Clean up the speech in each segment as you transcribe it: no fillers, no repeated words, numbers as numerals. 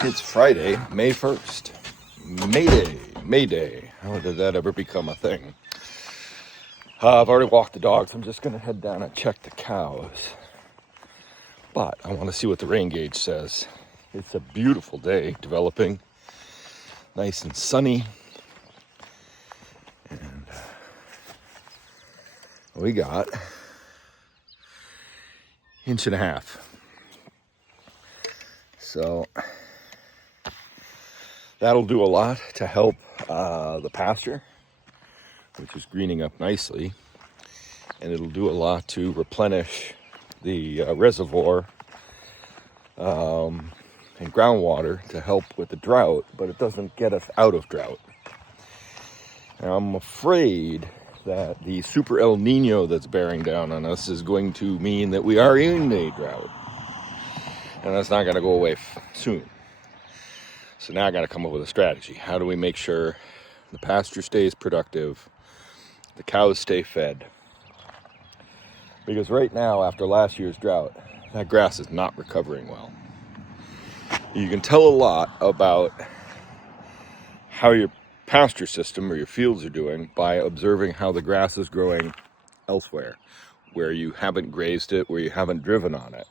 It's Friday, May 1st. May Day. How did that ever become a thing? I've already walked the dogs. I'm just going to head down and check the cows. But I want to see what the rain gauge says. It's a beautiful day developing. Nice and sunny. And we got 1.5 inches. So that'll do a lot to help the pasture, which is greening up nicely, and it'll do a lot to replenish the reservoir and groundwater to help with the drought, but it doesn't get us out of drought. Now, I'm afraid that the super El Nino that's bearing down on us is going to mean that we are in a drought, and that's not going to go away soon. So now I got to come up with a strategy. How do we make sure the pasture stays productive, the cows stay fed? Because right now, after last year's drought, that grass is not recovering well. You can tell a lot about how your pasture system or your fields are doing by observing how the grass is growing elsewhere, where you haven't grazed it, where you haven't driven on it.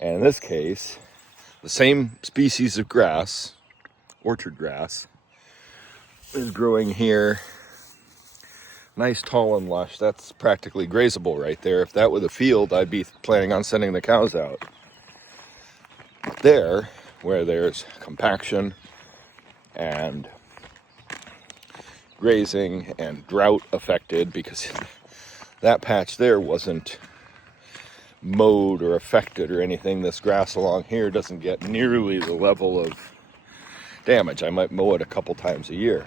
And in this case, the same species of grass, orchard grass, is growing here. Nice, tall, and lush. That's practically grazable right there. If that were the field, I'd be planning on sending the cows out. There, where there's compaction and grazing and drought affected, because that patch there wasn't mowed or affected or anything, this grass along here doesn't get nearly the level of damage. I might mow it a couple times a year,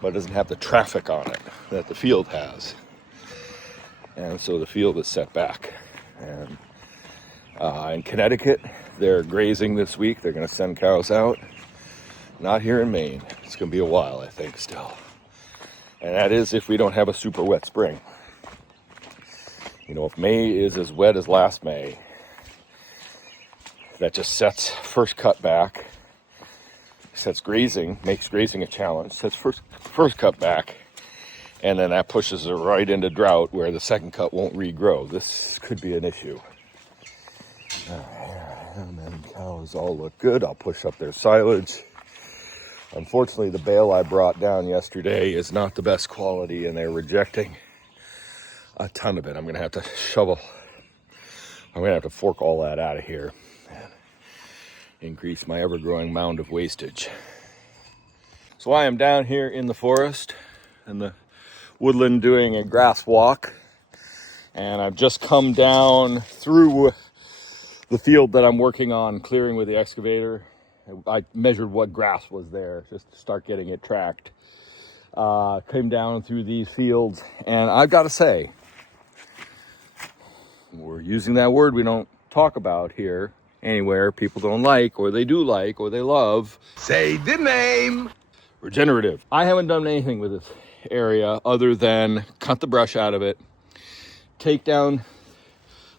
but it doesn't have the traffic on it that the field has, and so the field is set back. And in Connecticut, they're grazing this week. They're going to send cows out. Not here in Maine. It's going to be a while, I think, still, and that is if we don't have a super wet spring. You know, if May is as wet as last May, that just sets first cut back, sets grazing, makes grazing a challenge, sets first cut back, and then that pushes it right into drought where the second cut won't regrow. This could be an issue. And then cows all look good. I'll push up their silage. Unfortunately, the bale I brought down yesterday is not the best quality, and they're rejecting a ton of it. I'm going to have to I'm going to have to fork all that out of here and increase my ever-growing mound of wastage. So I am down here in the forest, in the woodland, doing a grass walk, and I've just come down through the field that I'm working on clearing with the excavator. I measured what grass was there just to start getting it tracked. Came down through these fields, and I've got to say, we're using that word we don't talk about here anywhere. People don't like, or they do like, or they love. Say the name. Regenerative. I haven't done anything with this area other than cut the brush out of it, take down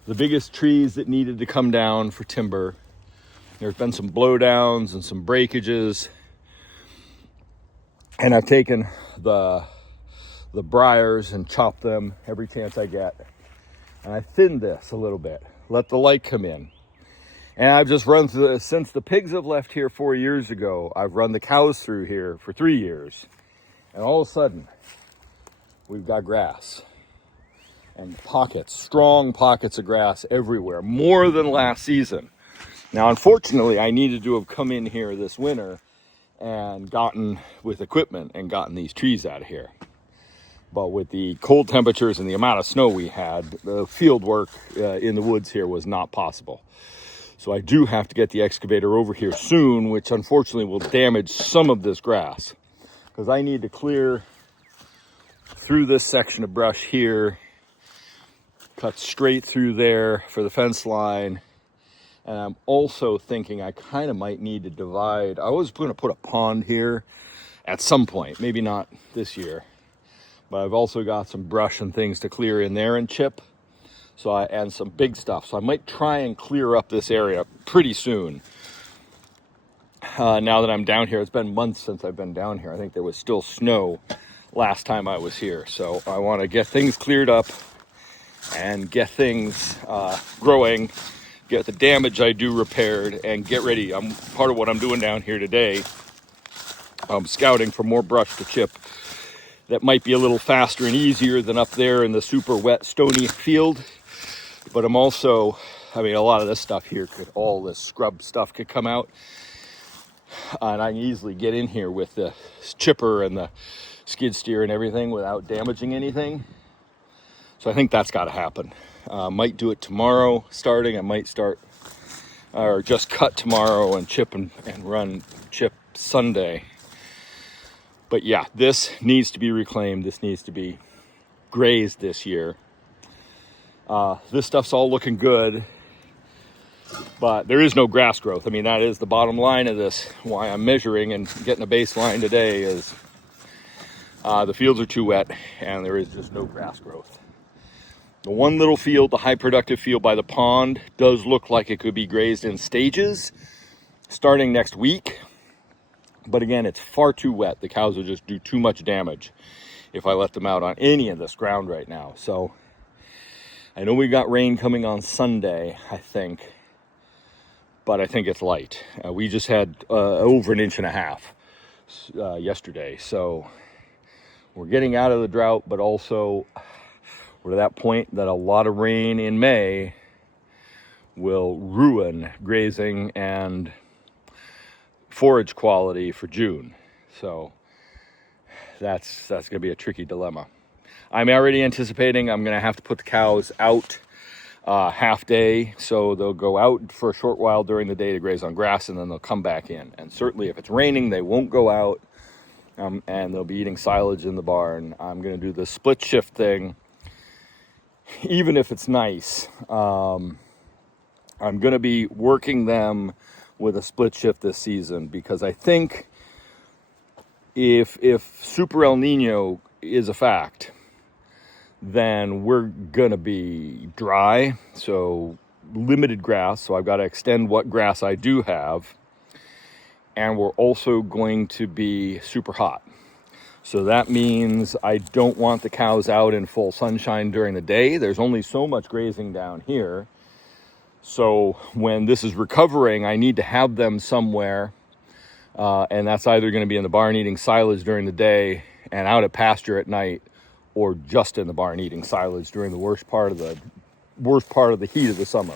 the biggest trees that needed to come down for timber. There's been some blowdowns and some breakages, and I've taken the briars and chopped them every chance I get. And I thinned this a little bit, let the light come in. And I've just run through this. Since the pigs have left here 4 years ago, I've run the cows through here for 3 years. And all of a sudden, we've got grass. And pockets, strong pockets of grass everywhere, more than last season. Now, unfortunately, I needed to have come in here this winter and gotten with equipment and gotten these trees out of here. But with the cold temperatures and the amount of snow we had, the field work in the woods here was not possible. So I do have to get the excavator over here soon, which unfortunately will damage some of this grass, because I need to clear through this section of brush here, cut straight through there for the fence line. And I'm also thinking I kind of might need to divide. I was going to put a pond here at some point, maybe not this year. But I've also got some brush and things to clear in there and chip. And some big stuff. So I might try and clear up this area pretty soon. now that I'm down here. It's been months since I've been down here. I think there was still snow last time I was here. So I want to get things cleared up and get things growing, get the damage I do repaired, and get ready. Part of what I'm doing down here today. I'm scouting for more brush to chip that might be a little faster and easier than up there in the super wet, stony field. But I'm also, a lot of this stuff here all this scrub stuff could come out. And I can easily get in here with the chipper and the skid steer and everything without damaging anything. So I think that's got to happen. Might do it tomorrow starting. I might start or just cut tomorrow and chip and run chip Sunday. But yeah, this needs to be reclaimed. This needs to be grazed this year. This stuff's all looking good, but there is no grass growth. That is the bottom line of this. Why I'm measuring and getting a baseline today is the fields are too wet and there is just no grass growth. The one little field, the high productive field by the pond, does look like it could be grazed in stages starting next week. But again, it's far too wet. The cows will just do too much damage if I let them out on any of this ground right now. So I know we got rain coming on Sunday, I think, but I think it's light. We just had over 1.5 inches yesterday. So we're getting out of the drought, but also we're to that point that a lot of rain in May will ruin grazing and forage quality for June. So that's going to be a tricky dilemma. I'm already anticipating I'm going to have to put the cows out half day, so they'll go out for a short while during the day to graze on grass, and then they'll come back in. And certainly if it's raining, they won't go out, and they'll be eating silage in the barn. I'm going to do the split shift thing, even if it's nice. I'm going to be working them with a split shift this season, because I think if Super El Nino is a fact, then we're gonna be dry, so limited grass. So I've got to extend what grass I do have, and we're also going to be super hot. So that means I don't want the cows out in full sunshine during the day. There's only so much grazing down here. So when this is recovering, I need to have them somewhere, and that's either going to be in the barn eating silage during the day and out at pasture at night, or just in the barn eating silage during the worst part of the heat of the summer,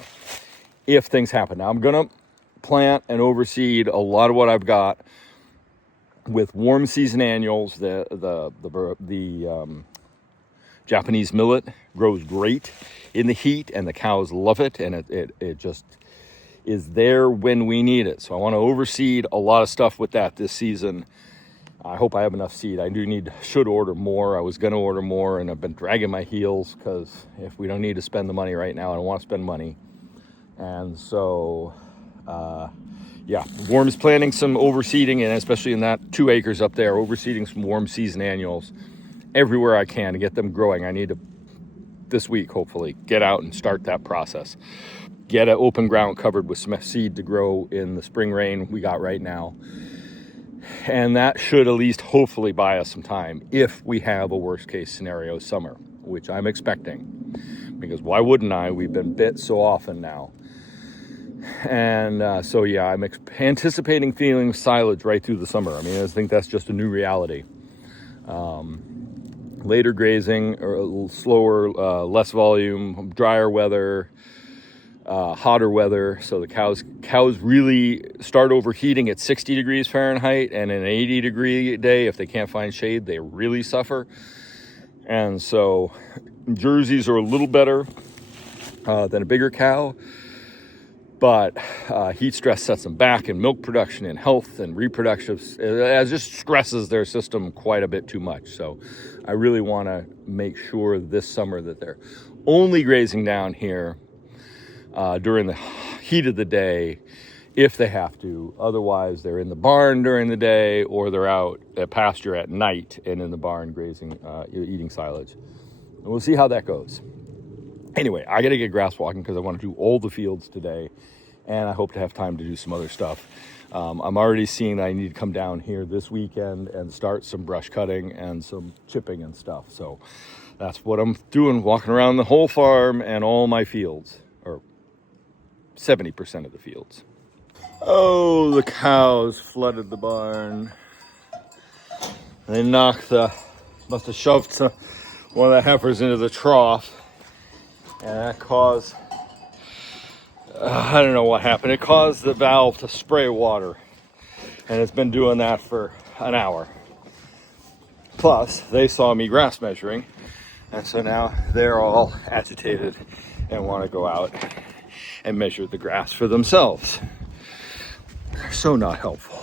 if things happen. Now I'm going to plant and overseed a lot of what I've got with warm season annuals. The Japanese millet grows great in the heat, and the cows love it, and it just is there when we need it. So I want to overseed a lot of stuff with that this season. I hope I have enough seed. I should order more. I was going to order more, and I've been dragging my heels, because if we don't need to spend the money right now, I don't want to spend money. And so, Worm is planning some overseeding, and especially in that 2 acres up there, overseeding some warm season annuals everywhere I can to get them growing. I need to, this week, hopefully, get out and start that process. Get an open ground covered with some seed to grow in the spring rain we got right now. And that should at least hopefully buy us some time if we have a worst case scenario summer, which I'm expecting, because why wouldn't I? We've been bit so often now. And I'm anticipating feeling silage right through the summer. I think that's just a new reality. Later grazing, or a little slower, less volume, drier weather, hotter weather. So the cows really start overheating at 60 degrees Fahrenheit, and in an 80 degree day, if they can't find shade, they really suffer. And so Jerseys are a little better than a bigger cow, but heat stress sets them back in milk production and health and reproduction. It just stresses their system quite a bit too much. So I really want to make sure this summer that they're only grazing down here during the heat of the day if they have to. Otherwise, they're in the barn during the day, or they're out at pasture at night and in the barn grazing, eating silage. And we'll see how that goes. Anyway, I got to get grass walking because I want to do all the fields today and I hope to have time to do some other stuff. I'm already seeing that I need to come down here this weekend and start some brush cutting and some chipping and stuff. So that's what I'm doing, walking around the whole farm and all my fields, or 70% of the fields. Oh, the cows flooded the barn. They must have shoved one of the heifers into the trough, and that caused, I don't know what happened. It caused the valve to spray water, and it's been doing that for an hour. Plus, they saw me grass measuring, and so now they're all agitated and want to go out and measure the grass for themselves. They're so not helpful.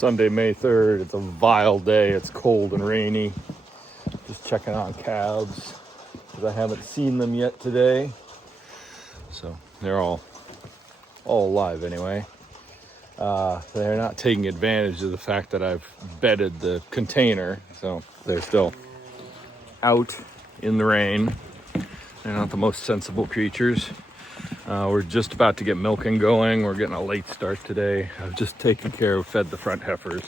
Sunday, May 3rd, it's a vile day. It's cold and rainy. Just checking on calves because I haven't seen them yet today. So they're all alive anyway. They're not taking advantage of the fact that I've bedded the container. So they're still out in the rain. They're not the most sensible creatures. We're just about to get milking going. We're getting a late start today. I've just taken care of, fed the front heifers.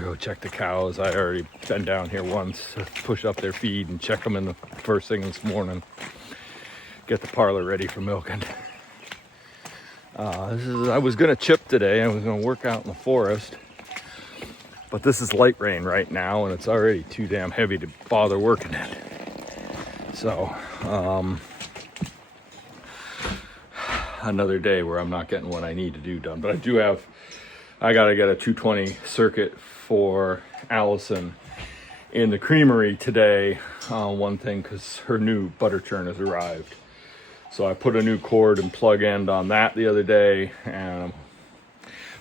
Go check the cows. I already been down here once to push up their feed and check them in the first thing this morning. Get the parlor ready for milking. I was gonna chip today. I was gonna work out in the forest, but this is light rain right now, and it's already too damn heavy to bother working it. So, another day where I'm not getting what I need to do done. But I gotta get a 220 circuit for Allison in the creamery today. One thing, because her new butter churn has arrived. So I put a new cord and plug end on that the other day, and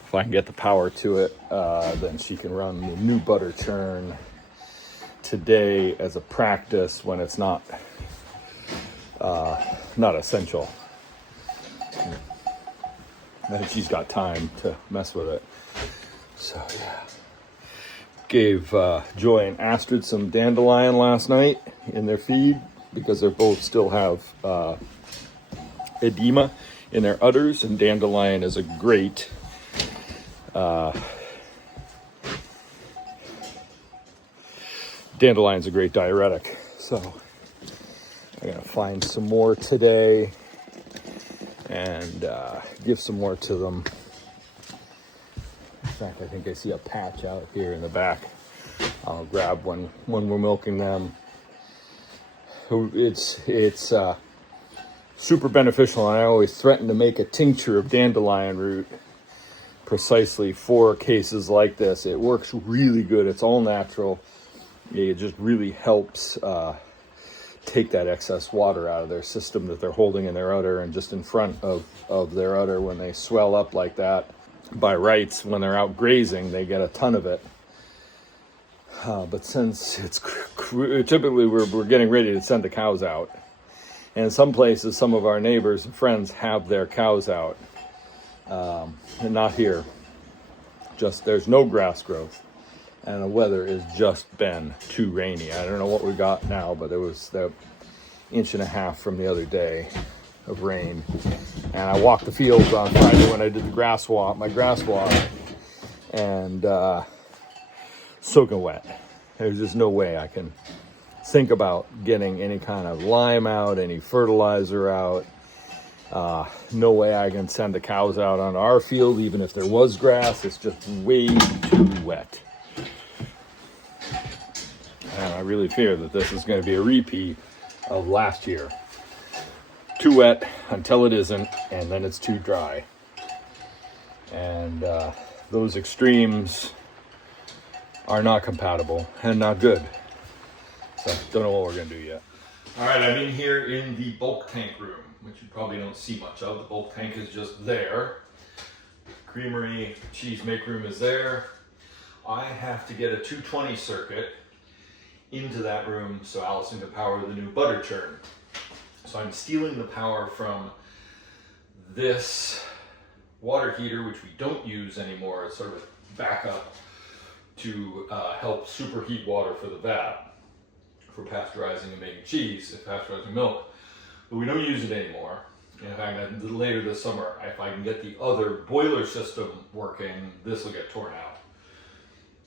if I can get the power to it, then she can run the new butter churn today as a practice when it's not essential. And she's got time to mess with it. So yeah. Gave Joy and Astrid some dandelion last night in their feed because they both still have edema in their udders, and dandelion is a great dandelion's a great diuretic. So I'm gonna find some more today and give some more to them. In fact, I think I see a patch out here in the back. I'll grab one when we're milking them. It's super beneficial, and I always threaten to make a tincture of dandelion root precisely for cases like this. It works really good. It's all natural. It just really helps take that excess water out of their system that they're holding in their udder and just in front of their udder when they swell up like that. By rights, when they're out grazing, they get a ton of it. But since it's typically we're getting ready to send the cows out, and in some places, some of our neighbors and friends have their cows out, and not here. Just there's no grass growth, and the weather has just been too rainy. I don't know what we got now, but there was the 1.5 inches from the other day of rain. And I walked the fields on Friday when I did my grass walk, and soaking wet. There's just no way I can think about getting any kind of lime out, any fertilizer out. No way I can send the cows out on our field, even if there was grass. It's just way too wet. And I really fear that this is going to be a repeat of last year. Too wet until it isn't, and then it's too dry. And those extremes are not compatible and not good. So don't know what we're going to do yet. All right, I'm in here in the bulk tank room. which you probably don't see much of. The bulk tank is just there. Creamery, cheese make room is there. I have to get a 220 circuit into that room so Allison can power the new butter churn. So I'm stealing the power from this water heater, which we don't use anymore. It's sort of a backup to help superheat water for the vat for pasteurizing and making cheese and pasteurizing milk. But we don't use it anymore. In fact, later this summer, if I can get the other boiler system working, this will get torn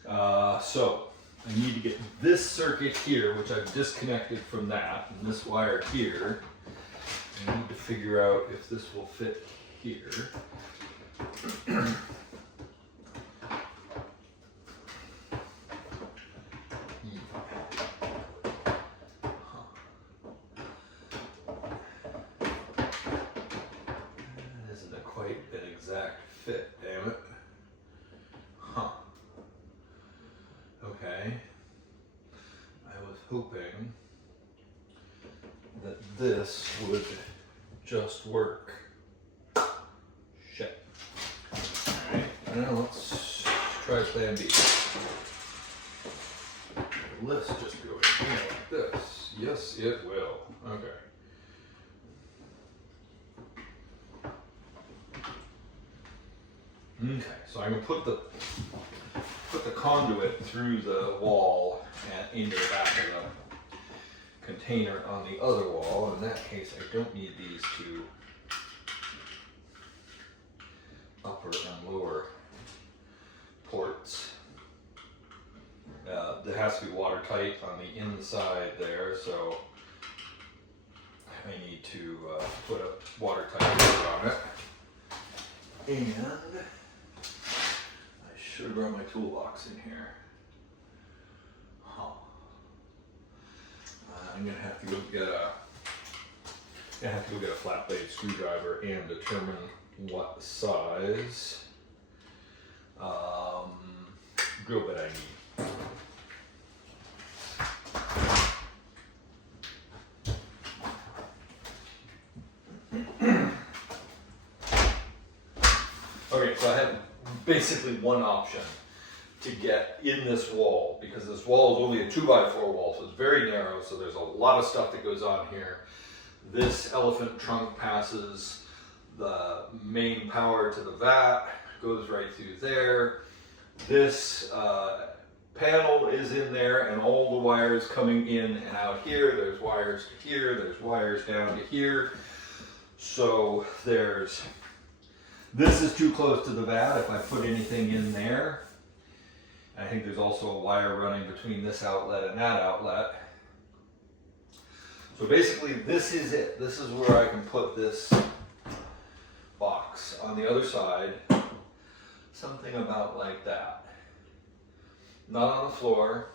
out. So I need to get this circuit here, which I've disconnected from that, and this wire here. I need to figure out if this will fit here. Exact fit, damn it. Huh. Okay. I was hoping that this would just work. Shit. Alright, now let's try plan B. Let's just go in here like this. Yes, it will. Okay. Okay, so I'm going to put the conduit through the wall and into the back of the container on the other wall. In that case, I don't need these two upper and lower ports. There has to be watertight on the inside there, so I need to put a watertight cover on it. And I should have brought my toolbox in here. Huh. I'm gonna have to go get a flat blade screwdriver and determine what size drill bit I need. Okay, so I have basically one option to get in this wall, because this wall is only a 2x4 wall, so it's very narrow, so there's a lot of stuff that goes on here. This elephant trunk passes the main power to the vat, goes right through there. This panel is in there, and all the wires coming in and out here. There's wires to here, there's wires down to here. So this is too close to the vat if I put anything in there. I think there's also a wire running between this outlet and that outlet. So basically this is it. This is where I can put this box. On the other side, something about like that. Not on the floor,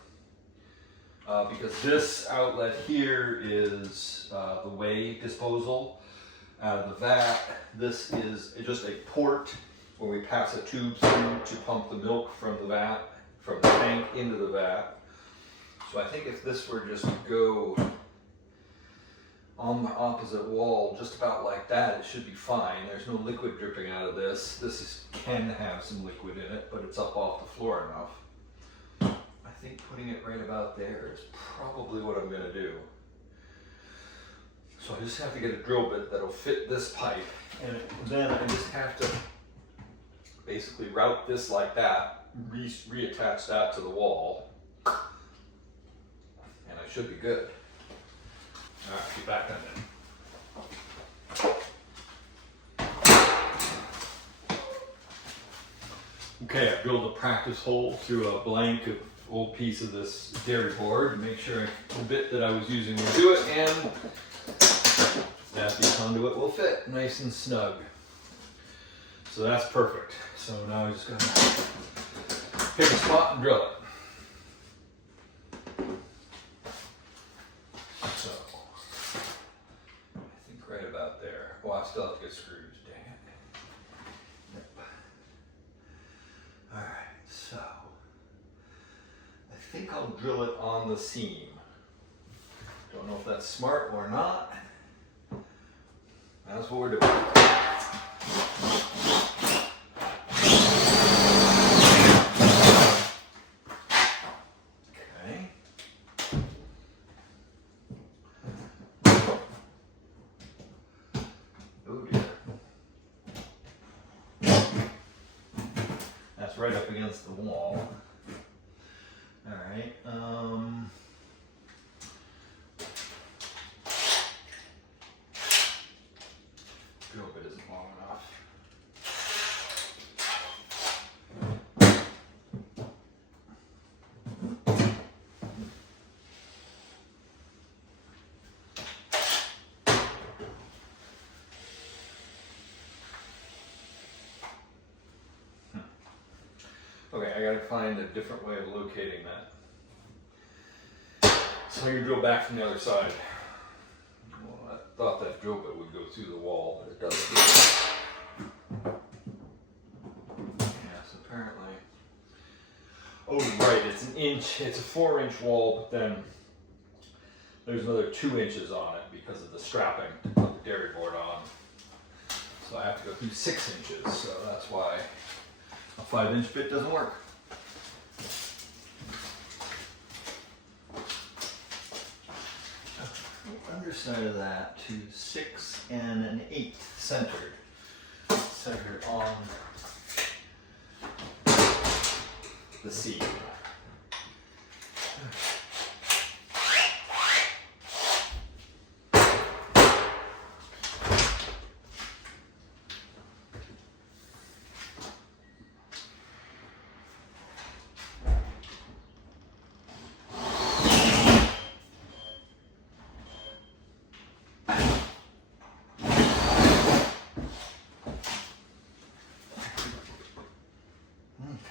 because this outlet here is the whey disposal out of the vat. This is just a port where we pass a tube through to pump the milk from the vat, from the tank into the vat. So I think if this were just to go on the opposite wall, just about like that, it should be fine. There's no liquid dripping out of this. This can have some liquid in it, but it's up off the floor enough. I think putting it right about there is probably what I'm going to do. So I just have to get a drill bit that'll fit this pipe, and then I just have to basically route this like that, reattach that to the wall, and I should be good. All right, be back on then. Okay, I drilled a practice hole through a blank old piece of this dairy board to make sure the bit that I was using will do it, and that the conduit will fit nice and snug. So that's perfect. So now I just gotta pick a spot and drill it. So I think right about there. Oh, I still have to get screws, dang it. Yep. Alright, so I think I'll drill it on the seam. Don't know if that's smart or not. That's what we're doing. Okay. Oh dear. That's right up against the wall. All right. Drill bit isn't long enough. Okay, I gotta find a different way of locating that. So you drill back from the other side. Well, I thought that drill bit would go through the wall, but it doesn't. Yes, apparently. Oh, right, it's an inch, it's a 4-inch wall, but then there's another 2 inches on it because of the strapping to put the dairy board on. So I have to go through 6 inches, so that's why a 5-inch bit doesn't work. Underside of that to 6 1/8 centered. Centered on the seam.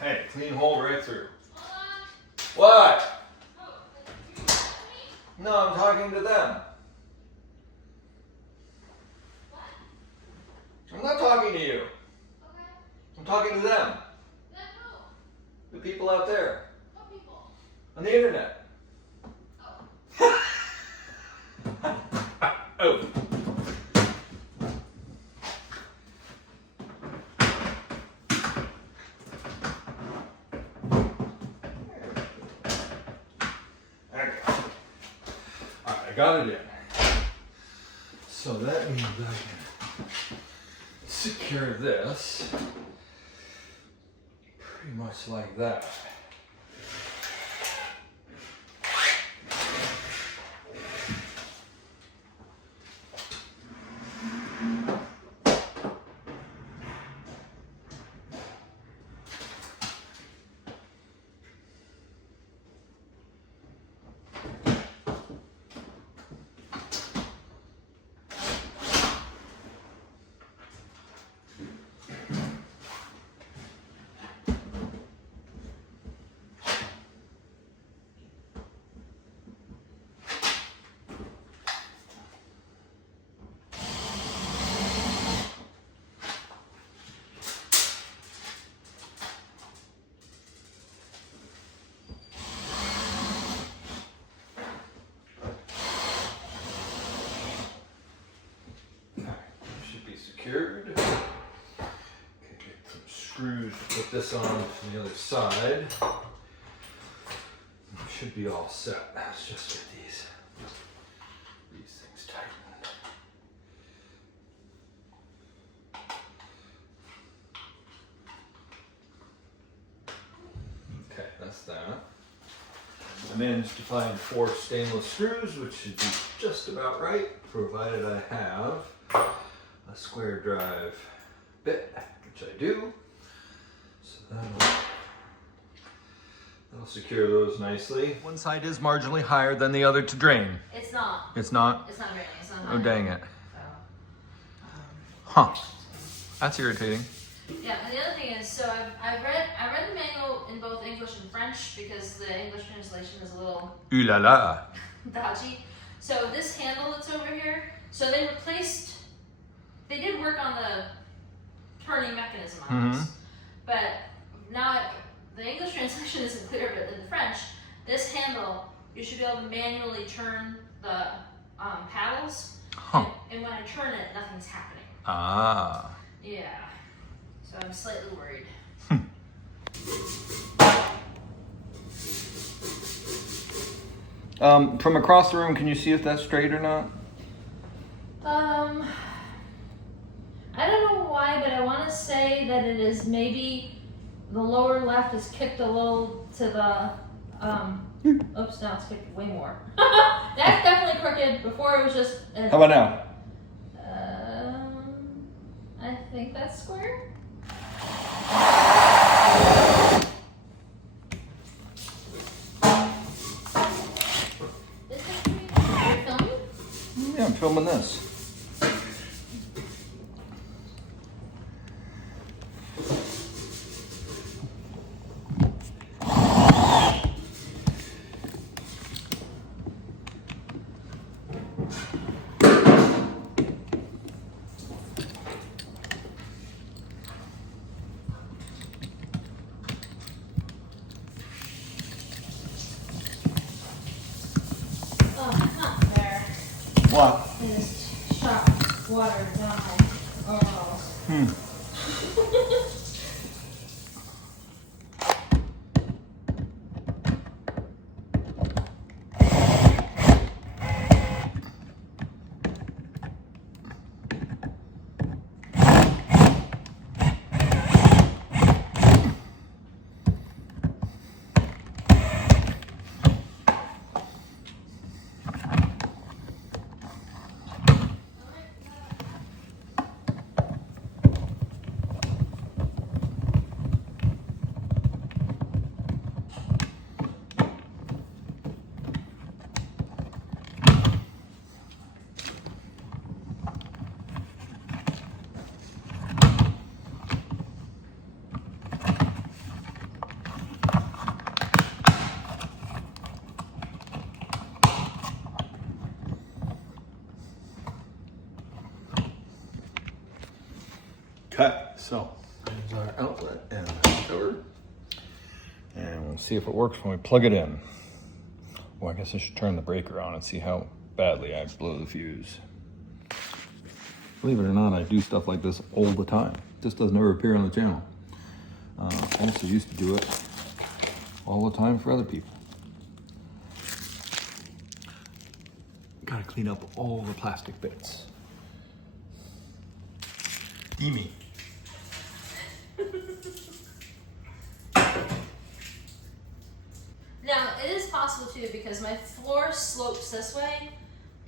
Okay, clean hole right through. What? No, I'm talking to them. I'm not talking to you. I'm talking to them. The people out there. What people? On the internet. Oh. Oh. Got it in. So that means I can secure this pretty much like that. Secured. Okay, get some screws to put this on from the other side. Should be all set. Let's just get these things tightened. Okay, that's that. I managed to find 4 stainless screws, which should be just about right, provided I have a square drive bit, which I do. So that'll secure those nicely. One side is marginally higher than the other to drain. It's not. It's not? It's not draining. It's not. Oh, dang it. So, Huh. That's irritating. yeah, and the other thing is, so I read the manual in both English and French because the English translation is a little Ooh la la. dodgy. So this handle that's over here, so they did work on the turning mechanism on this, but now the English translation isn't clear, but in the French, this handle, you should be able to manually turn the paddles. Huh. and when I churn it, nothing's happening. Ah. Yeah. So I'm slightly worried. From across the room, can you see if that's straight or not? I don't know why, but I want to say that it is maybe the lower left is kicked a little to the, oops, now it's kicked way more. That's definitely crooked. Before it was just, How about now? I think that's square. Is it pretty? Are you filming? Yeah, I'm filming this. Oh, not fair. What? I just shot water down my overalls. Cut. So there's our outlet and cover. And we'll see if it works when we plug it in. Well, I guess I should turn the breaker on and see how badly I blow the fuse. Believe it or not, I do stuff like this all the time. It just doesn't ever appear on the channel. Also used to do it all the time for other people. Gotta clean up all the plastic bits. Emi. Now, it is possible too, because my floor slopes this way.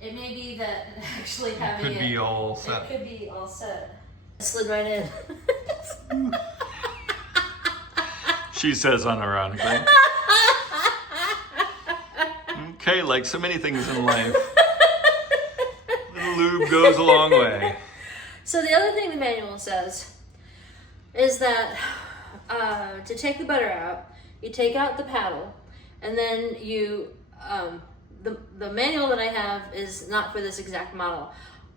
It may be that actually having Could be all it set. could be all set. It slid right in. She says unironically. Okay, like so many things in life, little lube goes a long way. So the other thing the manual says is that to take the butter out, you take out the paddle, and then you, the manual that I have is not for this exact model.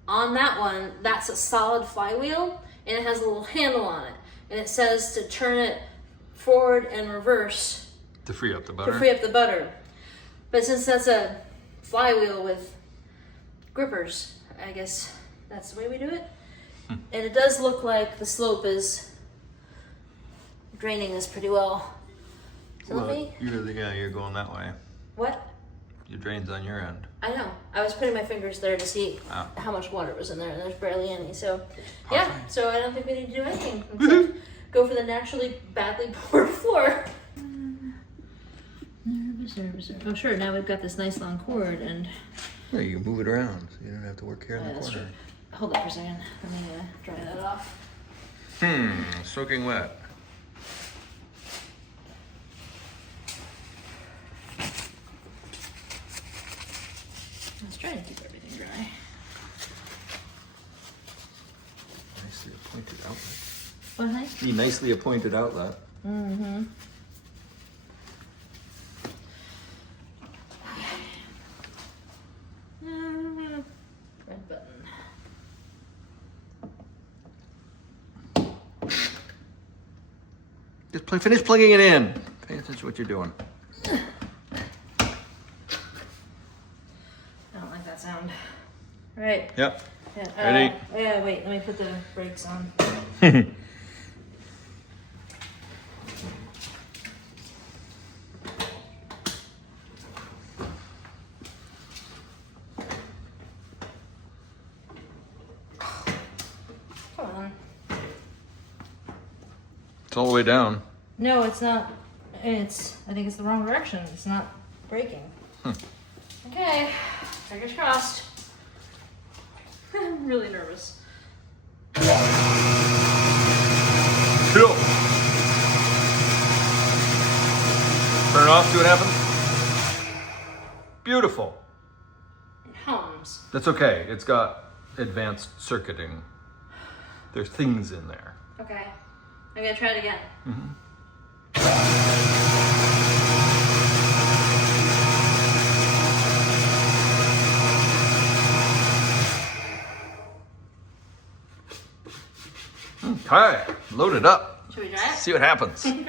On that one, that's a solid flywheel, and it has a little handle on it. And it says to turn it forward and reverse To free up the butter. to free up the butter. But since that's a flywheel with grippers, I guess that's the way we do it. And it does look like the slope is draining this pretty well. So let me, You're going that way. what? Your drain's on your end. I know. I was putting my fingers there to see Ah. how much water was in there, and there's barely any. So, yeah. Perfect. So I don't think we need to do anything except go for the naturally badly poured floor. Oh, sure. Now we've got this nice long cord, and Yeah, you can move it around, so you don't have to work here in the that's corner. true. Hold up for a second. Let me dry that off. Soaking wet. I was trying to keep everything dry. Nicely appointed outlet. What, honey? The nicely appointed outlet. Mm-hmm. Red button. Just finish plugging it in. Pay attention to what you're doing. I don't like that sound. All right. Yep. Yeah. Ready? Yeah, wait, let me put the brakes on. Come on. It's all the way down. No, it's not. I think it's the wrong direction. It's not braking. Okay, fingers crossed. I'm really nervous. Chill. Turn it off, see what happens. Beautiful. It hums. That's okay. It's got advanced circuiting. There's things in there. Okay, I'm gonna try it again. Okay, load it up. Should we try it? See what happens. Try it.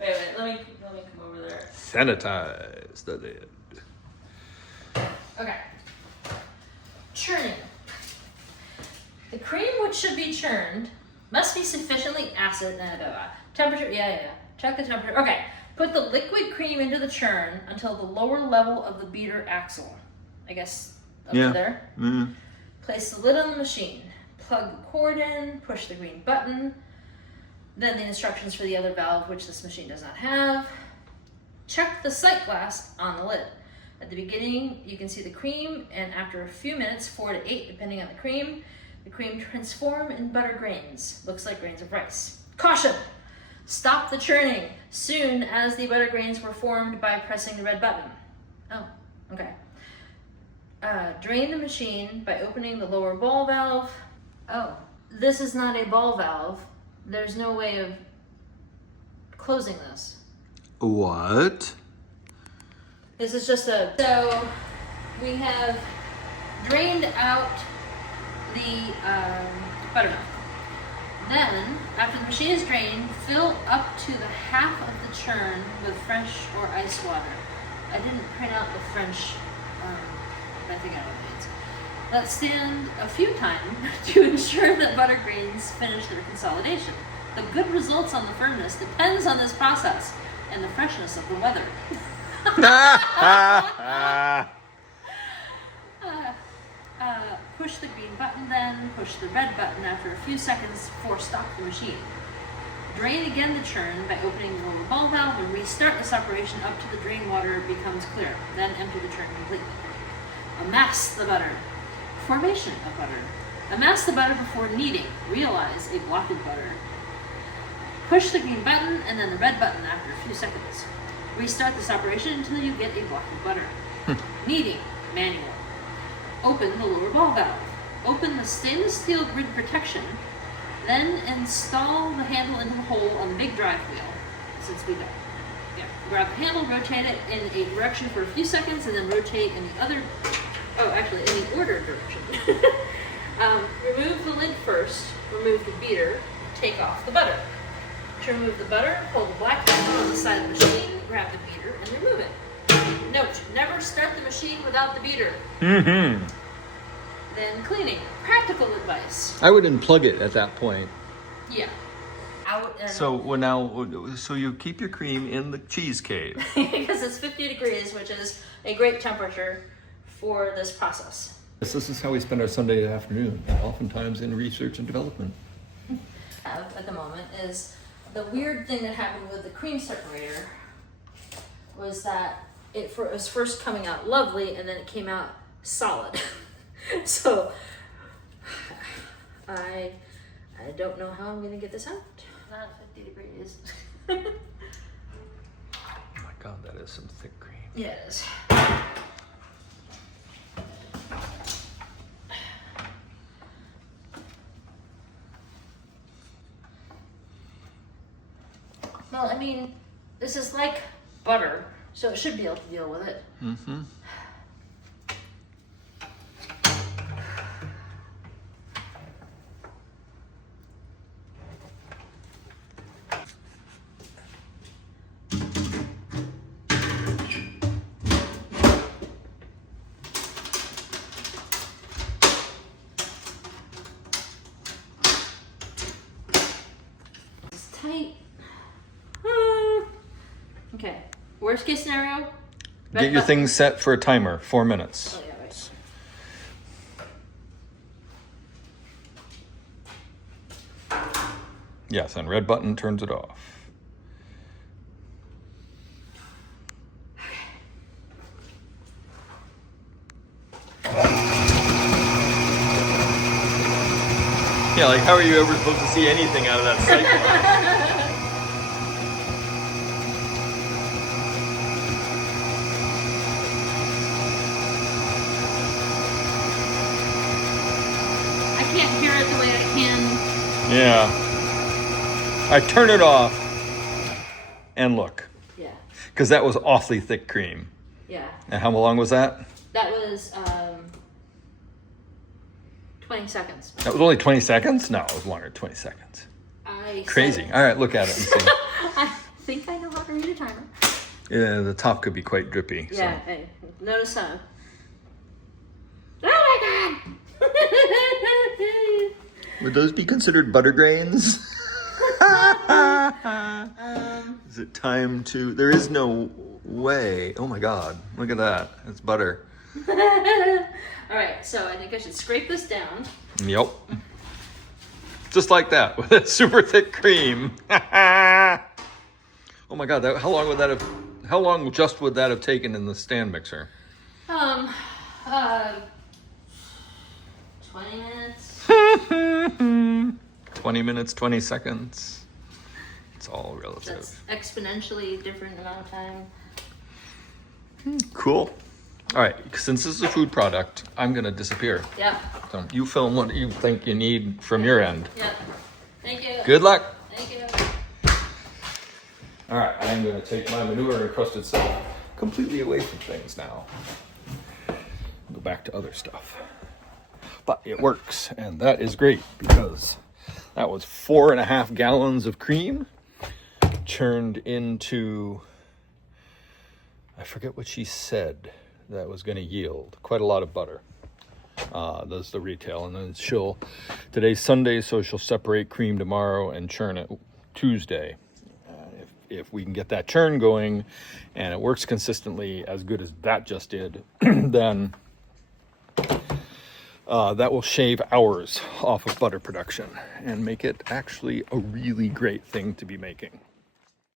Wait, let me come over there. Sanitize the lid. Okay. Churning. The cream which should be churned must be sufficiently acid. Temperature. Yeah. Check the temperature. Okay. Put the liquid cream into the churn until the lower level of the beater axle. I guess up to there. Mm. Place the lid on the machine. Plug the cord in. Push the green button. Then the instructions for the other valve, which this machine does not have. Check the sight glass on the lid. At the beginning, you can see the cream, and after a few minutes, 4 to 8, depending on the cream transform in butter grains. Looks like grains of rice. Caution! Stop the churning soon as the butter grains were formed by pressing the red button. Oh, okay. Drain the machine by opening the lower ball valve. Oh, this is not a ball valve. There's no way of closing this. What? This is just so we have drained out the buttermilk. Then, after the machine is drained, fill up to the half of the churn with fresh or ice water. I didn't print out the French, I think I know what it means. Let stand a few times to ensure that butter grains finish their consolidation. The good results on the firmness depends on this process and the freshness of the weather. Push the green button, then push the red button after a few seconds before stop the machine. Drain again the churn by opening the lower ball valve and restart this operation up to the drain water becomes clear. Then empty the churn completely. Amass the butter. Formation of butter. Amass the butter before kneading. Realize a blocked butter. Push the green button and then the red button after a few seconds. Restart this operation until you get a block of butter. Kneading. Manual. Open the lower ball valve. Open the stainless steel grid protection. Then install the handle into the hole on the big drive wheel. Since we got grab the handle, rotate it in a direction for a few seconds, and then rotate in the other. Oh, actually, in the ordered direction. Remove the lid first. Remove the beater. Take off the butter. To remove the butter, pull the black handle on the side of the machine, grab the beater, and remove it. Note: never start the machine without the beater. Mm-hmm. Then cleaning. Practical advice. I would unplug it at that point. Yeah. So you keep your cream in the cheese cave. Because it's 50 degrees, which is a great temperature for this process. This is how we spend our Sunday afternoon, oftentimes in research and development. At the moment is the weird thing that happened with the cream separator was that it was first coming out lovely and then it came out solid. So I don't know how I'm gonna get this out. Not 50 degrees. Oh my God, that is some thick cream. Yeah, it is. Well, I mean, this is like butter, so it should be able to deal with it. Mm-hmm. tight. Okay. Worst case scenario. Get your things set for a timer, 4 minutes. Oh, yeah, right. Yes, and red button turns it off. Yeah, like how are you ever supposed to see anything out of that sight line? I can't hear it the way I can. Yeah. I turn it off and look. Yeah. Because that was awfully thick cream. Yeah. And how long was that? That was 20 seconds. That was only 20 seconds? No, it was longer than 20 seconds. Crazy. All right, look at it and see. I think I know how to read a timer. Yeah, the top could be quite drippy. Yeah, So. hey, notice some. Oh my god! Would those be considered butter grains? Is it time to... There is no way. Oh my god. Look at that. It's butter. Alright, so I think I should scrape this down. Yep. Just like that, with a super thick cream. Oh my god, how long would that have... How long just would that have taken in the stand mixer? 20 minutes. 20 minutes, 20 seconds. It's all relative. That's exponentially different amount of time. Cool. All right, since this is a food product, I'm gonna disappear. Yeah. So you film what you think you need from your end. Yeah. Thank you. Good luck. Thank you. All right, I'm gonna take my manure encrusted self completely away from things now. Go back to other stuff. But it works, and that is great because that was 4.5 gallons of cream churned into, I forget what she said that was going to yield. Quite a lot of butter. That's the retail. And then today's Sunday, so she'll separate cream tomorrow and churn it Tuesday. If we can get that churn going and it works consistently as good as that just did, then that will shave hours off of butter production and make it actually a really great thing to be making.